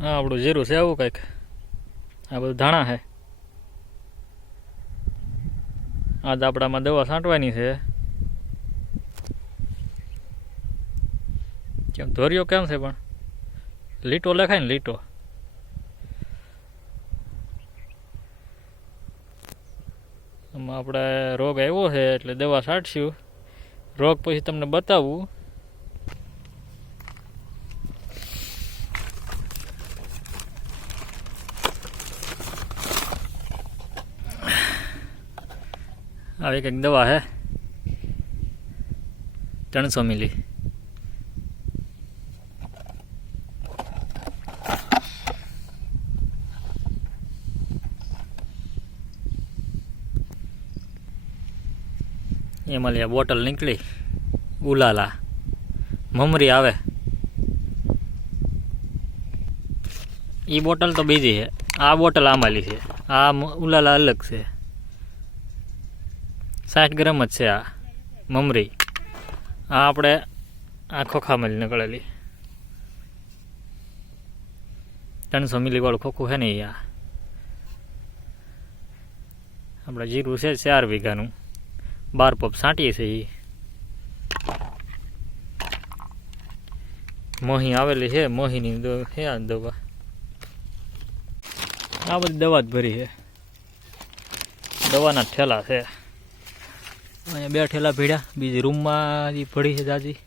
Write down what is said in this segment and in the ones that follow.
હા આપણું જીરું છે આવું કંઈક. આ બધું ધાણા છે. આજ આપણામાં દવા છાંટવાની છે. કેમ ધોરિયો કેમ છે પણ લીટો લખાય ને લીટો. આમાં આપણે રોગ આવ્યો છે એટલે દવા છાંટશું. રોગ પછી તમને બતાવું. આવી કંઈક દવા હે 300 મિલી. એમાં લે બોટલ નીકળી ઉલાલા મમરી આવે. એ બોટલ તો બીજી છે. આ બોટલ આમાલી છે. આ ઉલાલા અલગ છે. 60 ગ્રામ જ છે આ મમરી. આ આપણે આ ખોખામાં નીકળેલી 300 મિલી વાળું ખોખું છે ને એ. આ આપણે જીરું છે 4 વીઘાનું. 12 પપ છાંટીએ છે. એ મોહી આવેલી છે. મોહીની છે આ દવા. આ બધી દવા જ ભરી છે. દવાના ઠેલા છે. અહીંયા 2 ઠેલા ભીડ્યા. બીજી રૂમમાં ભરી છે દાદી.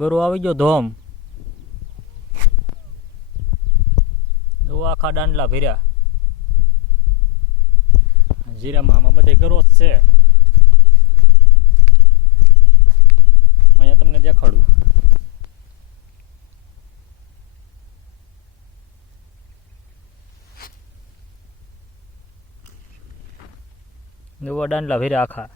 ગરુ આવી ગયો ધોમ. આખા દાંડલા ભર્યા. જીરામાં આમાં બધે ગરો જ છે. અહીંયા તમને દેખાડું. દવા દાંડલા ભર્યા આખા.